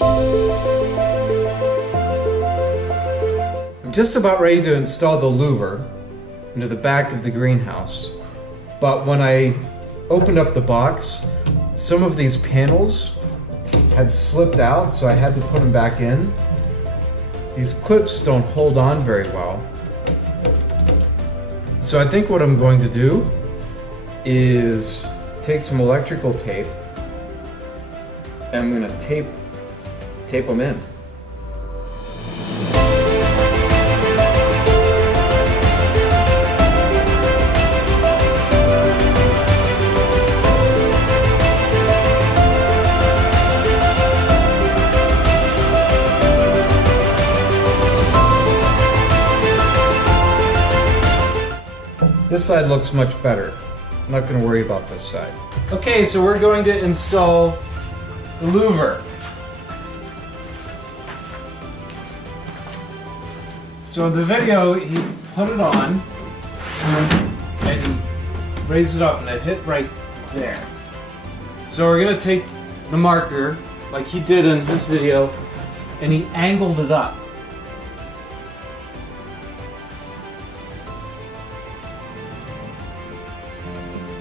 I'm just about ready to install the louver into the back of the greenhouse, but when I opened up the box, some of these panels had slipped out, so I had to put them back in. These clips don't hold on very well. So I think what I'm going to do is take some electrical tape and I'm going to tape them in. This side looks much better. I'm not going to worry about this side. Okay, so we're going to install the louver. So in the video, he put it on and he raised it up and it hit right there. So we're going to take the marker, like he did in this video, and he angled it up.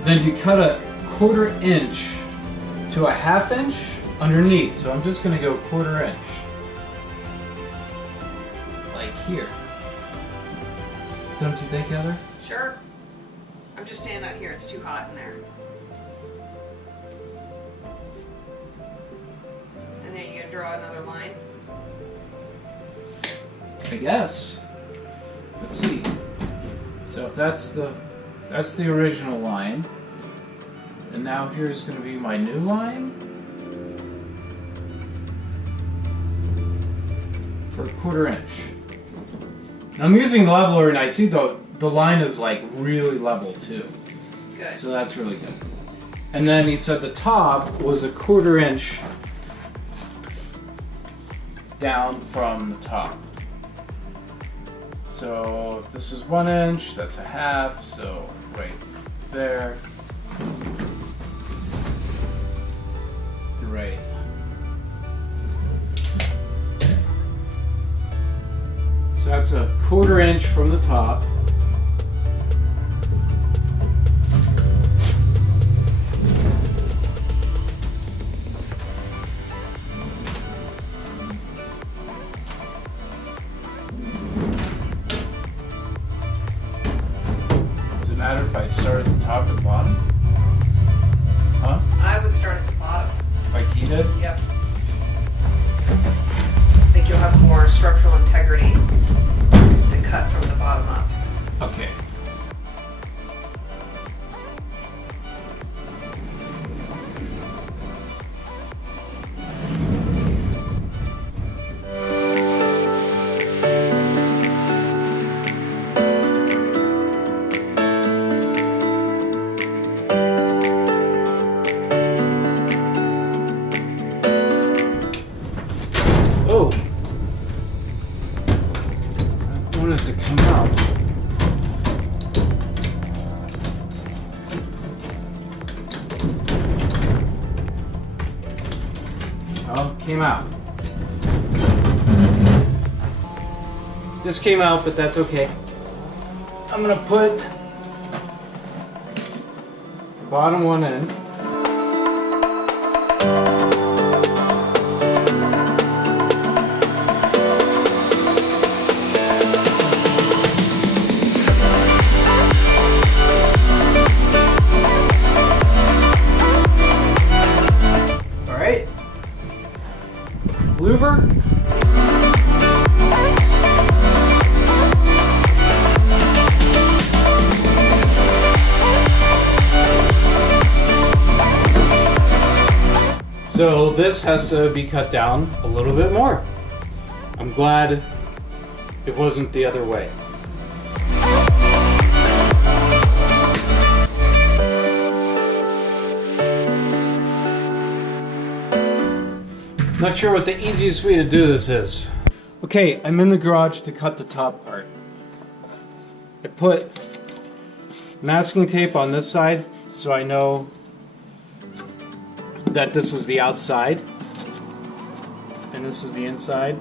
Then you cut a 1/4 inch to a 1/2 inch underneath. So I'm just going to go 1/4 inch. Like here. Don't you think, Heather? Sure. I'm just standing out here. It's too hot in there. And then you're going to draw another line? I guess. Let's see. So if that's the original line. And now here's going to be my new line for a 1/4 inch. Now I'm using the leveler and I see the line is like really level too. Good. So that's really good. And then he said the top was a 1/4 inch down from the top. So if this is 1 inch, that's a 1/2, so right there. Right. So that's a 1/4 inch from the top. Does it matter if I start at the top or the bottom? Huh? I would start at the bottom. Like he did? Yep. I think you'll have more structural integrity to cut from the bottom up. Okay. Oh! I want it to come out. Oh, came out. This came out, but that's okay. I'm gonna put the bottom one in. Louver. So this has to be cut down a little bit more. I'm glad it wasn't the other way. Not sure what the easiest way to do this is. Okay, I'm in the garage to cut the top part. I put masking tape on this side so I know that this is the outside. and this is the inside.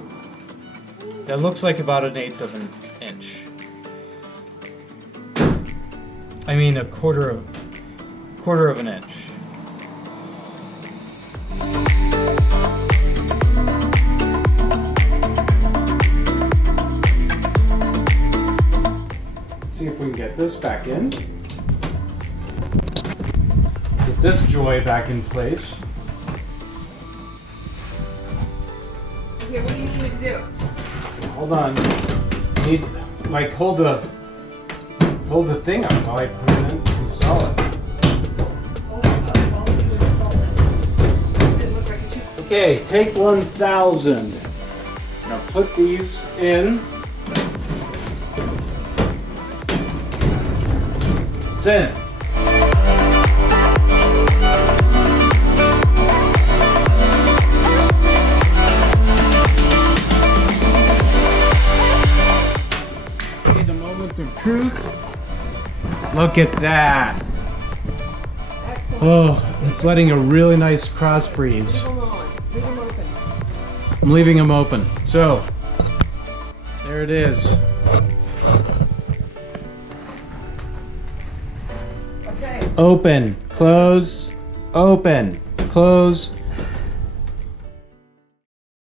That looks like about 1/8 of an inch. I mean a quarter of an inch. See if we can get this back in. Get this joy back in place. Okay, what do you need me to do? Hold on. Need like hold the thing up while I put it in, install it. Hold it up while you install it. It looked like a tube. Okay, take 1,000. Now put these in. It's in. Of truth. Look at that. Excellent. Oh, it's letting a really nice cross breeze. Leave them on. Leave them open. I'm leaving them open. So, there it is. Okay. Open, close, open, close,